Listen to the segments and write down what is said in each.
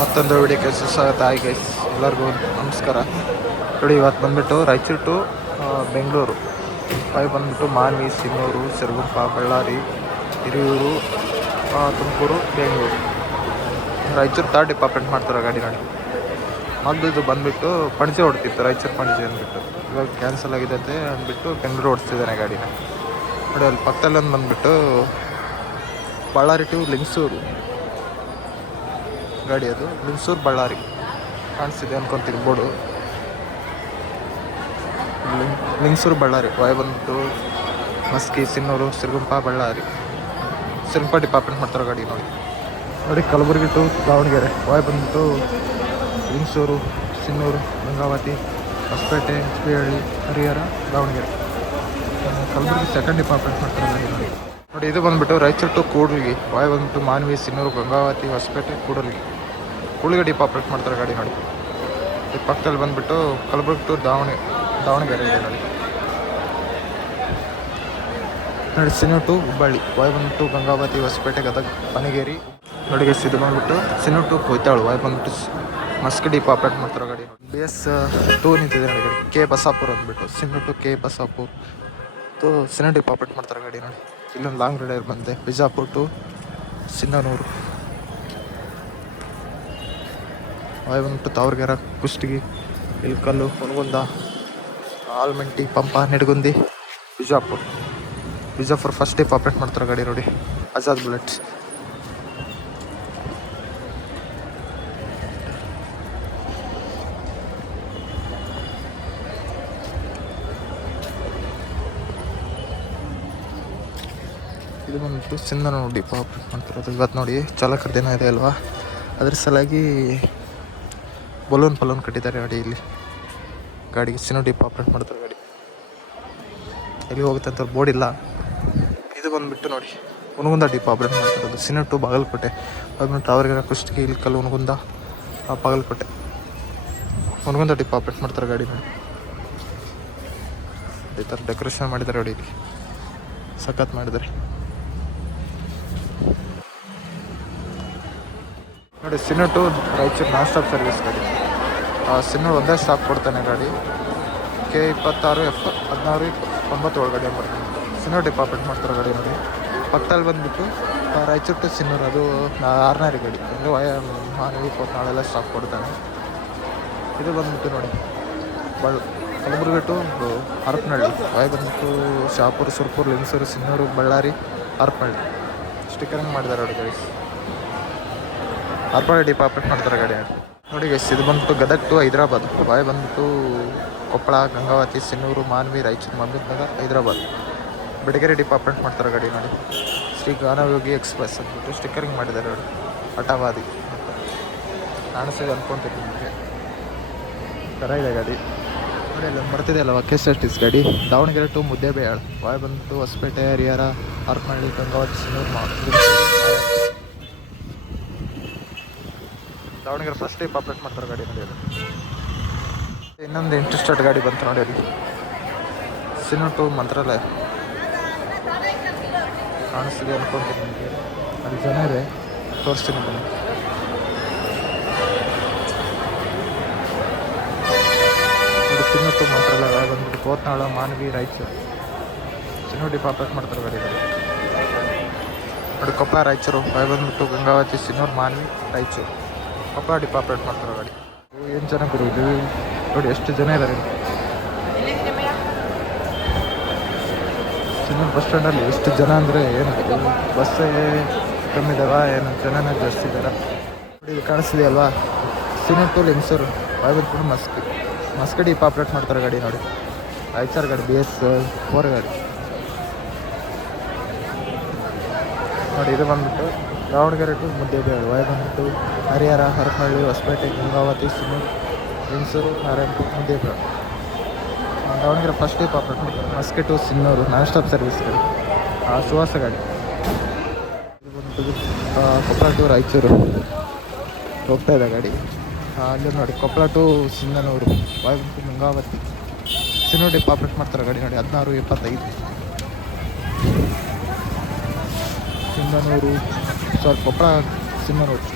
ಮತ್ತೊಂದು ವಿಡಿಯೋಕ್ಕೆ ಸುಸ್ವಾಗತ ಆಯ್ ಗೈಸ್ ಎಲ್ಲರಿಗೂ ನಮಸ್ಕಾರ. ನೋಡಿ ಇವತ್ತು ಬಂದ್ಬಿಟ್ಟು ರಾಯಚೂರು ಟು ಬೆಂಗಳೂರು. ಬಾಯ್ ಬಂದ್ಬಿಟ್ಟು ಮಾನ್ವಿ, ಸಿನ್ನೂರು ಸಿರುಗುಪ್ಪ ಬಳ್ಳಾರಿ, ಹಿರಿಯೂರು ತುಮಕೂರು, ಬೆಂಗಳೂರು. ರಾಯಚೂರು ಥರ್ಡ್ ಡಿಪಾರ್ಟ್ಮೆಂಟ್ ಮಾಡ್ತಾರೆ ಗಾಡಿ ನೋಡಿ. ಮೊದಲು ಇದು ಬಂದುಬಿಟ್ಟು ಪಣಜೆ ಹೊಡ್ತಿತ್ತು ರಾಯಚೂರು ಪಣಜೆ ಅಂದ್ಬಿಟ್ಟು. ಇವಾಗ ಕ್ಯಾನ್ಸಲ್ ಆಗಿದೆ ಅಂತ ಅಂದ್ಬಿಟ್ಟು ಬೆಂಗಳೂರು ಓಡಿಸ್ತಿದ್ದಾನೆ ಗಾಡಿನ ನೋಡಿ. ಅಲ್ಲಿ ಪಕ್ಕದಲ್ಲಿ ಒಂದು ಬಂದುಬಿಟ್ಟು ಬಳ್ಳಾರಿ ಟು ಲಿಂಗಸೂರು. ಗಾಡಿ ಅದು. ಲಿಂಗಸೂರು ಬಳ್ಳಾರಿ ಕಾಣಿಸ್ತಿದೆ ಅನ್ಕೊಂತೀನಿ ಬೋರ್ಡು. ಲಿಂಗ್- ಲಿಂಗಸೂರು ಬಳ್ಳಾರಿ ವಾಯ್ ಬಂದು ಮಸ್ಕಿ ಸಿನ್ನೂರು ಸಿರುಗುಂಪ ಬಳ್ಳಾರಿ ಸಿರುಗುಂಪ ಡಿಪಾರ್ಟ್ಮೆಂಟ್ ಮಾಡ್ತಾರೆ ಗಾಡಿ ನೋಡಿ. ನೋಡಿ ಕಲಬುರಗಿ ಟು ದಾವಣಗೆರೆ ವಾಯ್ ಬಂದ್ಬಿಟ್ಟು ಲಿಂಗಸೂರು ಸಿನ್ನೂರು ಗಂಗಾವತಿ ಹೊಸಪೇಟೆ ಹುಬ್ಬಳ್ಳಿ ಹರಿಹರ ದಾವಣಗೆರೆ. ಕಲಬುರಗಿ ಸೆಕೆಂಡ್ ಡಿಪಾರ್ಟ್ಮೆಂಟ್ ಮಾಡ್ತಾರೆ ಗಾಡಿ ನೋಡಿ. ನೋಡಿ, ಇದು ಬಂದ್ಬಿಟ್ಟು ರಾಯಚೂರು ಟು ಕೂಡಲಿಗೆ ಬಾಯ್ ಬಂದ್ಬಿಟ್ಟು ಮಾನ್ವಿ, ಸಿನ್ನೂರು, ಗಂಗಾವತಿ, ಹೊಸಪೇಟೆ ಕೂಡಲಿಗೆ ಕೂಡಲಿಗೆ ಡಿಪ್ ಆಪ್ರೇಟ್ ಮಾಡ್ತಾರೆ ಗಾಡಿ ನೋಡಿ. ಈ ಪಕ್ಕದಲ್ಲಿ ಬಂದ್ಬಿಟ್ಟು ಕಲಬುರಗಿ ಟು ದಾವಣಗೆ ದಾವಣಗೆರೆ ಇದೆ ನೋಡಿ. ನೋಡಿ ಟು ಹುಬ್ಬಳ್ಳಿ. ಬಾಯ್ ಬಂದ್ಬಿಟ್ಟು ಗಂಗಾವತಿ, ಹೊಸಪೇಟೆ, ಗದಗ ಬನಗೇರಿ ನೋಡಿ ಇದು ಬಂದ್ಬಿಟ್ಟು ಸಿನ್ನೂರು ಟು ಕೊಯ್ತಾಳು. ಬಾಯ್ ಬಂದ್ಬಿಟ್ಟು ಮಸ್ಕ್ ಡಿಪ್ ಆಪ್ರೇಟ್ ಮಾಡ್ತಾರೆ ಗಾಡಿ ಬಿ ಎಸ್ ಟೂ ನಿಂತಿದೆ ನೋಡಿ ಗಾಡಿ. ಕೆ ಬಸಾಪುರ್ ಅಂದ್ಬಿಟ್ಟು. Sinnur to K Basapur. Sinnur depot operate ಮಾಡ್ತಾರೆ ಗಾಡಿ ನೋಡಿ. ಇಲ್ಲೊಂದು ಲಾಂಗ್ ರೈಡರ್ ಬಂದೆ. ಬಿಜಾಪುರ್ ಟು ಸಿಂಧನೂರು. ಅವಾಗ ಬಂದ್ಬಿಟ್ಟು ತಾವ್ರಗೆರ ಕುಷ್ಟಗಿ ಇಲ್ಕಲ್ಲು ಹುನಗುಂದ ಆಲ್ಮಂಟಿ ಪಂಪ, ನಿಡಗುಂದಿ, ಬಿಜಾಪುರ್. ಬಿಜಾಪುರ್ ಫಸ್ಟ್ ಡಿಪಾರ್ಟ್ಮೆಂಟ್ ಮಾಡ್ತಾರೆ ಗಾಡಿ ನೋಡಿ. ಆಜಾದ್ ಬುಲೆಟ್ಸ್ ಬಂದ್ಬಿಟ್ಟು ಸಿಂಧನೂರು ಡಿಪಾರ್ಟ್ಮೆಂಟ್ ಮಾಡ್ತಿರೋದು ಇವತ್ತು ನೋಡಿ, ಚಾಲಕರ ದಿನ ಇದೆ ಅಲ್ವಾ? ಅದ್ರ ಸಲಾಗಿ ಬಲೂನ್ ಪಲೂನ್ ಕಟ್ಟಿದ್ದಾರೆ ನೋಡಿ ಇಲ್ಲಿ. ಗಾಡಿಗೆ ಸಿನೋ ಆಪ್ರೇಟ್ ಮಾಡ್ತಾರೆ ಗಾಡಿ. ಎಲ್ಲಿ ಹೋಗುತ್ತೆ ಅಂತ ಬೋರ್ಡ್ ಇಲ್ಲ. ಇದು ಬಂದ್ಬಿಟ್ಟು ನೋಡಿ ಹುನಗುಂದ ಆಪ್ರೇಟ್ ಮಾಡ್ತಿರೋದು. ಸಿನೋ ಟು ಬಾಗಲಕೋಟೆ. ಬಂದ್ಬಿಟ್ಟು ಅವ್ರಿಗೆ ಇಲ್ಲಿ ಕಲ್ಲು ಹುನಗುಂದ ಬಾಗಲಕೋಟೆ. ಹುನಗುಂದ ಆಪ್ರೇಟ್ ಮಾಡ್ತಾರೆ ಗಾಡಿ ನೋಡಿ ಈ ಥರ ಡೆಕೋರೇಷನ್ ಮಾಡಿದ್ದಾರೆ ನೋಡಿ ಇಲ್ಲಿ. ಸಖತ್ ಮಾಡಿದ್ದಾರೆ. ನೋಡಿ ಸಿನ್ನು to Raichur non stop service ಗಾಡಿ. ಸಿನ್ನು ಒಂದೇ ಸ್ಟಾಪ್ ಕೊಡ್ತಾನೆ ಗಾಡಿ. ಕೆ ಇಪ್ಪತ್ತಾರು ಎಫ್ ಹದಿನಾರು ಒಂಬತ್ತು ಒಳಗಡೆ ಬರ್ತೀನಿ ಸಿನ್ನು ಡಿಪಾರ್ಟ್ಮೆಂಟ್ ಮಾಡ್ತಾರೆ ಗಾಡಿ ನೋಡಿ. ಪಕ್ಕದಲ್ಲಿ ಬಂದುಬಿಟ್ಟು ರಾಯಚೂರು ಟು ಸಿನ್ನೂರು ಅದು ನಾ- ಆರನೇ ಗಾಡಿ. ಅಂದರೆ ವಯ ಮಾನವಿ ನಾಳೆಲ್ಲ ಸ್ಟಾಪ್ ಕೊಡ್ತಾನೆ. ಇದು ಬಂದುಬಿಟ್ಟು ನೋಡಿ. ಬಳ, ಕಲಬುರಗಿ ಟು ಹರಪನಹಳ್ಳಿ. ವಯ ಬಂದ್ಬಿಟ್ಟು ಶಾಪುರ್, ಸುರ್ಪುರ್, ಲಿಂಗಸೂರು, ಸಿನ್ನೂರು, ಬಳ್ಳಾರಿ, ಹರಪನಹಳ್ಳಿ. ಸ್ಟಿಕರಿಂಗ್ ಮಾಡಿದ್ದಾರೆ ನೋಡಿ ಗಾಡಿ ಡಿಪ ಡಿಪಾರ್ಟ್ಮೆಂಟ್ ಮಾಡ್ತಾರೆ ಗಾಡಿ ನೋಡಿ ಎಸ್ ಇದು ಬಂದ್ಬಿಟ್ಟು ಗದಗ್ ಟು ಹೈದರಾಬಾದ್. ಬಾಯ್ ಬಂದ್ಬಿಟ್ಟು ಕೊಪ್ಪಳ ಗಂಗಾವತಿ ಸಿನ್ನೂರು ಮಾನ್ವಿ ರಾಯಚೂರು ನಗರ್ ಹೈದ್ರಾಬಾದ್. ಬೆಡಗೆರೆ ಡಿಪಾರ್ಟ್ಮೆಂಟ್ ಮಾಡ್ತಾರೆ ಗಾಡಿ ನೋಡಿ. ಶ್ರೀ ಗಾನಯೋಗಿ ಎಕ್ಸ್ಪ್ರೆಸ್ ಅಂದ್ಬಿಟ್ಟು ಸ್ಟಿಕ್ಕರಿಂಗ್ ಮಾಡಿದ್ದಾರೆ ನೋಡಿ. ಹಠವಾದಿ. ಸಹ ಅನ್ಕೊಂತೀನಿ ನಿಮಗೆ. ಥರ ಇದೆ ಗಾಡಿ. ನೋಡಿ ಅಲ್ಲಿ ಒಂದು ಬರ್ತಿದೆ ಅಲ್ಲ K S R T C ಗಾಡಿ. ದಾವಣಗೆರೆ ಟು ಮುದ್ದೇಬೇಯಾಳ್. ಬಾಯ್ ಬಂದ್ಬಿಟ್ಟು ಹೊಸಪೇಟೆ ಹರಿಹರ ಅರ್ಕಹಳ್ಳಿ ಗಂಗಾವತಿ ಸಿನ್ನೂರು ಮಾ ದಾವಣಗೆರೆ ಫಸ್ಟ್ ಡಿಪಾರ್ಟ್ಮೆಂಟ್ ಮಾಡ್ತಾರೆ ಗಾಡಿ ನೋಡಿ ಅದು. ಇನ್ನೊಂದು ಇಂಟ್ರೆಸ್ಟೆಡ್ ಗಾಡಿ ಬಂತು ನೋಡಿ ಅಲ್ಲಿ. ಸಿನೋ ಟು ಮಂತ್ರಾಲಯ. ಕಾಣಿಸ್ತಿದೆ ಅನ್ಕೊಂತೀನಿ ನನಗೆ ಅಲ್ಲಿ ಜನ ಇದೆ ತೋರಿಸ್ತೀನಿ ಬನ್ನಿ. ಟು ಮಂತ್ರಾಲಯ ಬಂದ್ಬಿಟ್ಟು ಕೋತ್ನಾಳ, ಮಾನವಿ, ರಾಯಚೂರು. ಸಿನೋ ಡಿಪ್ ಆಪ್ರೇಟ್ ಮಾಡ್ತಾರೆ ಗಾಡಿ ನೋಡಿ ನೋಡಿ ಕೊಪ್ಪಳ ರಾಯಚೂರು. ಬಾಯ್ ಬಂದ್ಬಿಟ್ಟು ಗಂಗಾವತಿ ಸಿನ್ನೂರು ಮಾನ್ವಿ, ರಾಯಚೂರು. ಕೊಪ್ಪಳ ಪಾಪಾಡಿ ಮಾಡ್ತಾರೆ ಗಾಡಿ. ಏನು ಜನ ಬರೋದು ನೋಡಿ ಎಷ್ಟು ಜನ ಇದ್ದಾರೆ ಚೆನ್ನಾಗಿ ಬಸ್ ಸ್ಟ್ಯಾಂಡಲ್ಲಿ ಎಷ್ಟು ಜನ ಅಂದರೆ ಏನು? ಬಸ್ಸೇ ಕಮ್ಮಿ ಇದಾವ, ಏನು ಜನನೇ ಜಾಸ್ತಿ ಇದ್ದಾರೆ ನೋಡಿ, ಇದು ಕಾಣಿಸ್ತಿದೆಯಲ್ವಾ ಸಿನಿಮಾ ಟು ಲಿಂಗಸೂರು ಬಾಯ್ ಕೂಡ ಮಸ್ಕ್. ಮಸ್ಕಡಿ ಪಾಪ್ರೇಟ್ ಮಾಡ್ತಾರೆ ಗಾಡಿ ನೋಡಿ. ರಾಯಚೂರು ಗಾಡಿ, ಬಿ ಎಸ್ ಫೋರ್ ಗಾಡಿ. ನೋಡಿ, ಇದು ಬಂದ್ಬಿಟ್ಟು ದಾವಣಗೆರೆ ಟು ಮುದ್ದೇಬೇಳೆ ವಾಯ್ ಬಂದ್ಬಿಟ್ಟು Harihara, Harapalli, Hospete, Gangavati Sinnur Lingasur Narayanapura Muddebihal Davangere first department Maski to Sinnur non stop service ಗಾಡಿ ಸುವಾಸ ಗಾಡಿ. ಕೊಪ್ಪಳ ಟು ರಾಯಚೂರು. ಹೋಗ್ತಾ ಇದೆ ಗಾಡಿ. ಅಲ್ಲಿ ನೋಡಿ ಕೊಪ್ಪಳ ಟು ಸಿಂಧನೂರು ವಾಯ್ ಬಂದ್ಬಿಟ್ಟು ಗಂಗಾವತಿ. ಸಿನ್ನೂರು ಡಿಪಾರ್ಟ್ಮೆಂಟ್ ಮಾಡ್ತಾರೆ ಗಾಡಿ ನೋಡಿ, ಹದಿನಾರು, ಇಪ್ಪತ್ತೈದು. ಸಿಂಧನೂರು ಸರ್ ಕೊಪ್ಪಳ ಸಿಂಹ ರೋಡ್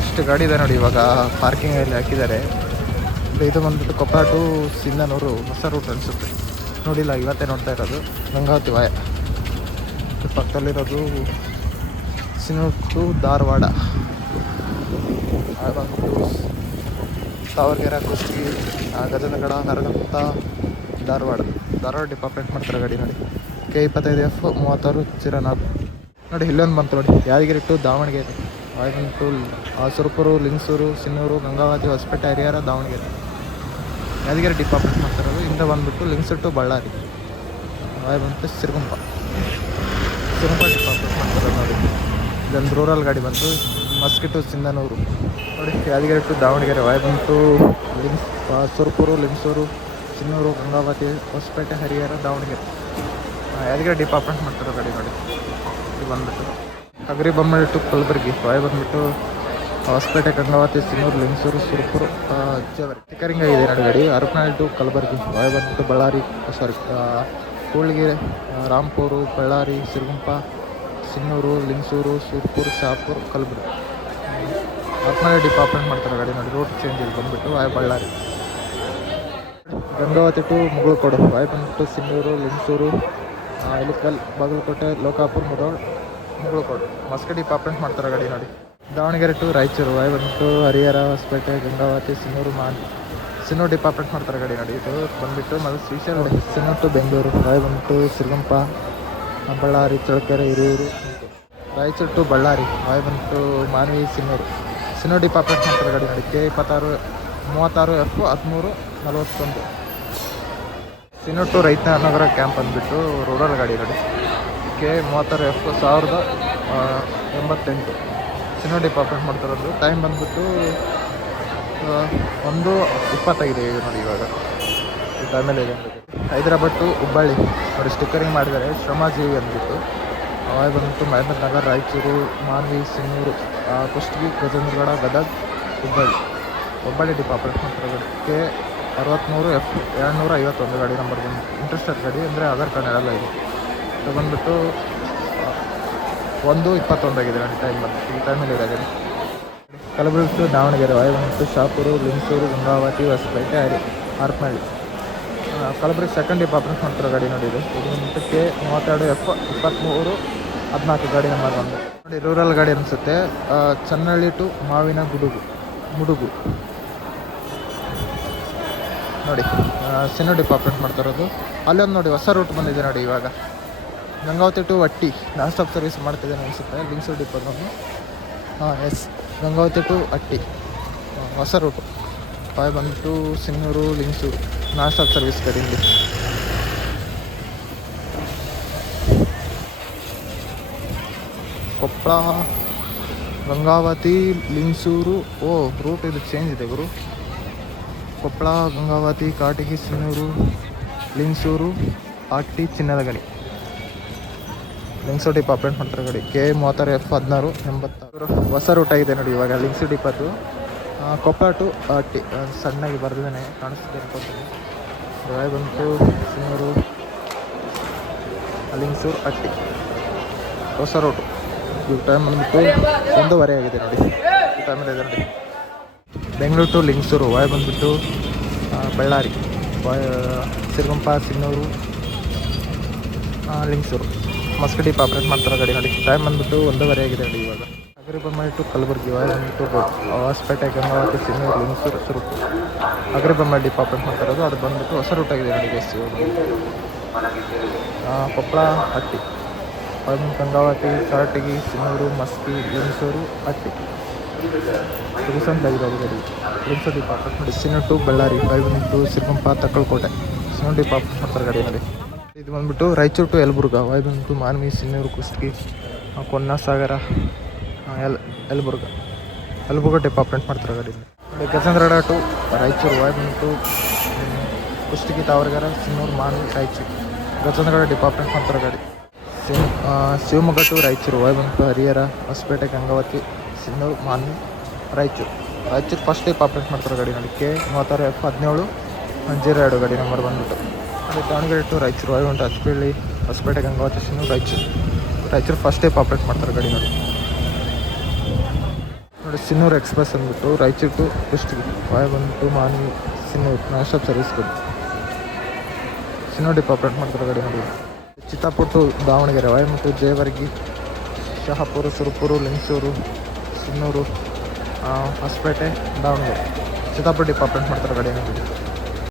ಎಷ್ಟು ಗಾಡಿ ಇದೆ ನೋಡಿ, ಇವಾಗ ಪಾರ್ಕಿಂಗ್ ಅಲ್ಲಿ ಹಾಕಿದ್ದಾರೆ. ಇದು ಬಂದ್ಬಿಟ್ಟು ಕೊಪ್ಪಳ ಟು ಸಿಂಧನೂರು, ಹೊಸ ರೂಟ್ ಅನಿಸುತ್ತೆ. ನೋಡಿಲ್ಲ, ಇವತ್ತೇ ನೋಡ್ತಾ ಇರೋದು. ಗಂಗಾವತಿ ವಾಯ. ಪಕ್ಕದಲ್ಲಿರೋದು ಸಿಂಧನೂರು ಟು ಧಾರವಾಡ. ಕುಷ್ಟಗಿ ಆ, ಗಜನಗಡ ನರಗಂತ ಧಾರವಾಡ ಧಾರವಾಡ ಡಿಪಾರ್ಟ್ಮೆಂಟ್ ಮಾಡ್ತಾರೆ ಗಾಡಿ ನೋಡಿ. ಕೆ ಇಪ್ಪತ್ತೈದು ಎಫ್ ಮೂವತ್ತಾರು ಚಿರನಾಥ್ ನೋಡಿ ಇಲ್ಲೊಂದು ಬಂತು ನೋಡಿ. Yadgir to Davangere to Surpur Lingasur Sinnur Gangavati Hospete Harihara Davangere. Yadgir department ಮಾಡ್ತಿರೋದು ಹಿಂದೆ ಬಂದ್ಬಿಟ್ಟು ಲಿಂಗಸೂರು ಟು ಬಳ್ಳಾರಿ. ಬಂತು ಸಿರುಗುಂಪ. ಸಿರುಗುಂಪ ಡಿಪಾರ್ಟ್ಮೆಂಟ್ ಮಾಡ್ತಿರೋದು ನೋಡಿ. ಇದೊಂದು ರೂರಲ್ ಗಾಡಿ ಬಂತು ಮಸ್ಕಿ ಟು ಸಿಂಧನೂರು. ನೋಡಿ, ಯಾದಗಿರಿ ಟು ದಾವಣಗೆರೆ ವೈಬಂಟು ಲಿಮ್ಸ್ ಸುರ್ಪೂರು, ಲಿಂಗಸೂರು ಸಿನ್ನೂರು ಗಂಗಾವತಿ, ಹೊಸಪೇಟೆ, ಹರಿಹರ, ದಾವಣಗೆರೆ. ಯಾದಗಿರಿ ಡಿಪಾರ್ಟ್ಮೆಂಟ್ ಮಾಡ್ತಾರೆ ಗಾಡಿ ನೋಡಿ. ಇದು ಬಂದ್ಬಿಟ್ಟು. ಅಗರಿ ಟು ಕಲಬುರ್ಗಿ ವಾಯ್ ಬಂದ್ಬಿಟ್ಟು ಹೊಸಪೇಟೆ, ಗಂಗಾವತಿ ಸಿನ್ನೂರು ಲಿಂಗಸೂರು, ಸುರಪುರು ಚಿಕ್ಕರಿಂಗ ಇದೆ ಎರಡು ಗಾಡಿ, ಅರಪನಹಳ್ಳಿ ಟು ಕಲಬುರ್ಗಿ ವಾಯ್ ಬಂದ್ಬಿಟ್ಟು ಬಳ್ಳಾರಿ ಸಾರಿ ಕೂಳ್ಗಿರೆ ರಾಂಪುರು, ಬಳ್ಳಾರಿ, ಸಿರುಗುಂಪ ಸಿನ್ನೂರು ಲಿಂಗಸೂರು, ಸುರ್ಪುರ್, ಶಾಪುರ್, ಕಲಬುರಗಿ. ಹರಪನಹಳ್ಳಿ ಡಿಪಾರ್ಟ್ಮೆಂಟ್ ಮಾಡ್ತಾರೆ ಗಾಡಿ ನೋಡಿ ರೂಟ್ ಚೇಂಜ್ ಇಲ್ಲಿ ಬಂದ್ಬಿಟ್ಟು ಬಳ್ಳಾರಿ. ಗಂಗಾವತಿ ಟು ಮುಗಳಕೋಡು ವಾಯ್ ಬಂದ್ಬಿಟ್ಟು ಸಿನ್ನೂರು ಲಿಂಗಸೂರು ಆ, ಇಳಕಲ್ ಬಾಗಲಕೋಟೆ ಲೋಕಾಪುರ್ ಮುದೋಳ್ ಮುಗಳಕೋಡು. ಮಸ್ಕಿ ಡಿಪಾರ್ಟ್ಮೆಂಟ್ ಮಾಡ್ತಾರೆ ಗಾಡಿ ನೋಡಿ. ದಾವಣಗೆರೆ ಟು ರಾಯಚೂರು ವಾಯ್ ಬಂದ್ಬಿಟ್ಟು ಹರಿಹರ ಹೊಸಪೇಟೆ ಗಂಗಾವತಿ ಸಿನ್ನೂರು ಮಾನ್. ಸಿನ್ನೂರು ಡಿಪಾರ್ಟ್ಮೆಂಟ್ ಮಾಡ್ತಾರೆ ಗಾಡಿ ನೋಡಿ ಇದು ಬಂದ್ಬಿಟ್ಟು ಮತ್ತು ಶ್ರೀಶೈಲ ಸಿನ್ನೂರು ಟು ಬೆಂಗಳೂರು ವಾಯ್ ಬಂದ್ಬಿಟ್ಟು ಸಿರುಗುಂಪ ಆ, Ballari Challakere Hiriyur Raichur to Ballari via Manvi Manvi Sinnur. Sinnur department ಮಾಡ್ತಾರೆ ಗಾಡಿ ನೋಡಿ ಕೆ ಇಪ್ಪತ್ತಾರು, ಮೂವತ್ತಾರು, ಎಫ್ ಹದಿಮೂರು, ನಲವತ್ತೊಂದು. ಸಿನೋ ಟು ರೈತ ನಗರ ಕ್ಯಾಂಪ್ ಅಂದ್ಬಿಟ್ಟು ರೂರಲ್ ಗಾಡಿ ನೋಡಿ ಕೆ ಮೂವತ್ತಾರು, ಎಫ್ ಸಾವಿರದ ಎಂಬತ್ತೆಂಟು. ಸಿನೋ ಡಿಪಾರ್ಟ್ಮೆಂಟ್ ಮಾಡ್ತಿರೋದು. ಟೈಮ್ ಬಂದ್ಬಿಟ್ಟು ಒಂದು ಇಪ್ಪತ್ತೈದು ಈಗ ನೋಡಿ ಇವಾಗ. ಟೈಮಲ್ಲಿ ಇದೆ. ಹೈದರಾಬಾದ್ ಟು ಹುಬ್ಬಳ್ಳಿ. ನೋಡಿ ಸ್ಟಿಕ್ಕರಿಂಗ್ ಮಾಡಿದ್ದಾರೆ. ಶ್ರಮಜೀವಿ ಅಂದ್ಬಿಟ್ಟು. ಅವಾಗ ಬಂದ್ಬಿಟ್ಟು ಮಹೇಂದ್ರ ನಗರ್ ರಾಯಚೂರು, ಮಾನ್ವಿ, ಸಿನ್ನೂರು ಕುಷ್ಟಗಿ, ಗಜೇಂದ್ರಗಡ, ಗದಗ್, ಹುಬ್ಬಳ್ಳಿ. ಹುಬ್ಬಳ್ಳಿ ಡಿಪಾರ್ಟ್ಮೆಂಟ್ ಮಾಡ್ತಾರೆ ಕೆ ಅರವತ್ತ್ಮೂರು ಎಫ್ ಎರಡುನೂರ ಐವತ್ತೊಂದು ಗಾಡಿ ನಂಬರ್ ಬಂದು ಇಂಟ್ರೆಸ್ಟೆಡ್ ಗಾಡಿ ಅಂದರೆ ಆಧಾರ್ ಕಾರ್ಡ್ ಎಲ್ಲ ಇದೆ. ಇದು ಬಂದ್ಬಿಟ್ಟು ಒಂದು ಇಪ್ಪತ್ತೊಂದಾಗಿದೆ ನನ್ನ ಟೈಮ್ ಬಂದು ಈ ಟೈಮಲ್ಲಿ ಇದೆ ಗಾಡಿ ಕಲಬುರಗಿ ಟು ದಾವಣಗೆರೆ ವಾಯು ಬಂದ್ಬಿಟ್ಟು ಶಾಪುರು ಲಿಂಗಸೂರು ಗಂಗಾವತಿ, ಹೊಸಪೇಟೆ ಹರಿ ಹರಪನಹಳ್ಳಿ ಕಲಬುರಗಿ ಸೆಕೆಂಡ್ ಡಿಪಾರ್ಟ್ಮೆಂಟ್ ಮಾಡ್ತಾರೆ ಗಾಡಿ ನೋಡಿ ಇದು ಕೆ ಮೂವತ್ತೆರಡು ಎಫ್ ಇಪ್ಪತ್ತ್ಮೂರು ಹದಿನಾಲ್ಕು ಗಾಡಿ ನಂಬರ್ ಬಂದು. ನೋಡಿ ರೂರಲ್ ಗಾಡಿ ಅನಿಸುತ್ತೆ. ಚನ್ನಳ್ಳಿ ಟು ಮಾವಿನ ಗುಡುಗು, ಮುಡುಗು. ನೋಡಿ ಸೆನೋ ಡಿಪಾರ್ಟ್ಮೆಂಟ್ ಮಾಡ್ತಿರೋದು ಅಲ್ಲೊಂದು ನೋಡಿ, ಹೊಸ ರೂಟ್ ಬಂದಿದೆ ನೋಡಿ ಇವಾಗ. ಗಂಗಾವತಿ ಟು ವಟ್ಟಿ ನಾನ್ ಸ್ಟಾಪ್ ಸರ್ವಿಸ್ ಮಾಡ್ತಿದ್ದೇನೆ ಅನಿಸುತ್ತೆ. ಲಿಂಗ್ಸೂರು ಡಿಪಾರ್ಟ್ಮೆಂಟ್ ಹಾಂ ಎಸ್ ಗಂಗಾವತಿ ಟು ಅಟ್ಟಿ ಹೊಸ ರೂಟು ಬಾಯ್ ಬಂದು ಸಿನ್ನೂರು ಲಿಂಗ್ಸೂರು. ಸ್ಟಾಪ್ ಸರ್ವಿಸ್ ಕಡೆಯಿಂದ ಕೊಪ್ಪಳ ಗಂಗಾವತಿ, ಲಿಂಗಸೂರು, ಓ ರೂಟ್ ಇದು ಚೇಂಜ್ ಇದೆ ಗುರು. ಕೊಪ್ಪಳ ಗಂಗಾವತಿ, ಕಾಟಗಿ, ಸಿನ್ನೂರು, ಲಿಂಗಸೂರು ಆಟಿ ಚಿನ್ನದ ಗಣಿ ಲಿಂಗ್ಸೂರು ಅಪ್ಡೇಟ್ ಮಾಡ್ತಾರೆ ಗಡಿ. ಕೆ ಮೂವತ್ತಾರು ಎಫ್ ಹದಿನಾರು ಎಂಬತ್ತಾರು. ಹೊಸ ರೂಟ್ ಆಗಿದೆ ನೋಡಿ ಇವಾಗ ಲಿಂಗ್ಸೂರು ಡಿಪಾರ್ಟು ಆ, ಕೊಪ್ಪಳ ಟು ಟಿ ಸಣ್ಣಗೆ ಬರ್ದೇನೆ ಕಾಣಿಸ್ತಿದೆ ಅನ್ಕೊತೀನಿ ರಾಯ್ ಬಂತು ಸಿನ್ನೂರು ಲಿಂಗ್ಸೂರು ಅಟ್ಟಿ ಹೊಸ ರೋಡು ಇದು ಟೈಮ್ ಬಂದ್ಬಿಟ್ಟು ಒಂದೂವರೆ ಆಗಿದೆ ನೋಡಿ. ಈ ಟೈಮಲ್ಲಿ ಇದೆ ನೋಡಿ. ಬೆಂಗಳೂರು ಟು ಲಿಂಗಸೂರು ವಾಯ್ ಬಂದುಬಿಟ್ಟು ಬಳ್ಳಾರಿ. ವಾಯ್ ಸಿರುಗಂಪ ಸಿನ್ನೂರು ಲಿಂಗಸೂರು. ಮಸ್ಕಡಿ ಪಾಪ್ರೇಟ್ ಮಾಡ್ತಾರೆ ಗಾಡಿ ನೋಡಿ. ಟೈಮ್ ಬಂದ್ಬಿಟ್ಟು ಒಂದೂವರೆ ಆಗಿದೆ ನೋಡಿ ಇವಾಗ. ಅಗರಿ ಬೊಮ್ಮಳಿ ಟು ಕಲಬುರಗಿ ಹೊಸಪೇಟೆ ಗಂಗಾವತಿ ಸಿನ್ನೂರು ಲಿಂಗಸೂರು ಹೊಸ ಅಗರಿ ಬೊಮ್ಮಳಿ ಡಿಪಾರ್ಟ್ಮೆಂಟ್ ಮಾಡ್ತಾರೋದು ಅದು ಬಂದ್ಬಿಟ್ಟು ಹೊಸ ರೂಟ್ ಆಗಿದೆ ನೋಡಿ ಆ, ಕೊಪ್ಪಳ ಹಟ್ಟಿ. ಗಂಗಾವತಿ ಕಾರಟಗಿ ಸಿನ್ನೂರು ಮಸ್ಕಿ ಲಿಂಗಸೂರು ಹಟ್ಟಿ. ರೀಸೆಂಟ್ ಆಗಿರೋದು ಗಾಡಿ. ಲಿಂಗಸೂರು ಡಿಪಾರ್ಟ್ಮೆಂಟ್ ನೋಡಿ. ಸಿನ to Ballari five to Siruguppa Takkalakote. ಸಿನ ಡಿಪಾರ್ಟ್ಮೆಂಟ್ ಮಾಡ್ತಾರೆ ಗಾಡಿ ನೋಡಿ. ಇದು ಬಂದ್ಬಿಟ್ಟು Raichur to Yelburga via to Manvi Sinnur ಕುಸ್ಕಿ ಕೊನ್ನ ಆ, ಎಲ್ ಯಲಬುರ್ಗ ಯಲಬುರ್ಗ ಡಿಪಾರ್ಟ್ಮೆಂಟ್ ಮಾಡ್ತಾರೆ ಗಾಡಿ. ಗಜೇಂದ್ರ ಟು ರಾಯಚೂರು ಹ್ಮ್, ಕುಷ್ಟಗಿ ತಾವರಗರ ಸಿನ್ನೂರು ಮಾನ್ ರಾಯಚೂರು. ಗಜೇಂದ್ರಗಡ ಡಿಪಾರ್ಟ್ಮೆಂಟ್ ಮಾಡ್ತಾರೆ ಗಾಡಿ. ಆ, ಶಿವಮೊಗ್ಗ ಟು ರಾಯಚೂರು ಬಂದ್ಬಿಟ್ಟು ಹರಿಹರ ಹೊಸಪೇಟೆ ಗಂಗಾವತಿ ಸಿನ್ನೂರು ಮಾನ್ ರಾಯಚೂರು. ರಾಯಚೂರು ಫಸ್ಟ್ ಡಿಪಾರ್ಟ್ಮೆಂಟ್ ಮಾಡ್ತಾರೆ ಗಾಡಿ ನೋಡಿ ಕೆ ಮೂವತ್ತಾರು ಎಫ್ ಹದಿನೇಳು ಜೀರೋ ಎರಡು ಗಾಡಿ ನಂಬರ್ ಬಂದ್ಬಿಟ್ಟು. ಅದೇ ದಾವಣಗೆರೆ ಟು ರಾಯಚೂರು ಬಂತು ಹಚ್ಪಳ್ಳಿ Hosapete Gangavathi Sinnur Raichur. Raichur first type operate ಮಾಡ್ತಾರೆ ಗಾಡಿ ನೋಡಿ ನೋಡಿ ಸಿನ್ನೂರು ಎಕ್ಸ್ಪ್ರೆಸ್ ಅಂದ್ಬಿಟ್ಟು Raichur to west five one to Manvi Sinnur nonstop service ಕೊಡಿ. ಸಿನ್ನೂರು ಡಿಪಾರ್ಟ್ಮೆಂಟ್ ಮಾಡ್ತಾರೆ ಗಾಡಿ ನೋಡಿ. ಚಿತ್ತಾಪುರ ಟು ದಾವಣಗೆರೆ ವಾಯ್ ಮತ್ತು ಜೇವರ್ಗಿ ಶಹಾಪುರ ಸುರಪುರ ಲಿಂಗಸೂರು ಸಿನ್ನೂರು ಹೊಸಪೇಟೆ ದಾವಣಗೆರೆ ಚಿತ್ತಾಪುರ ಡಿಪಾರ್ಟ್ಮೆಂಟ್ ಮಾಡ್ತಾರೆ ಗಾಡಿ ನೋಡಿ.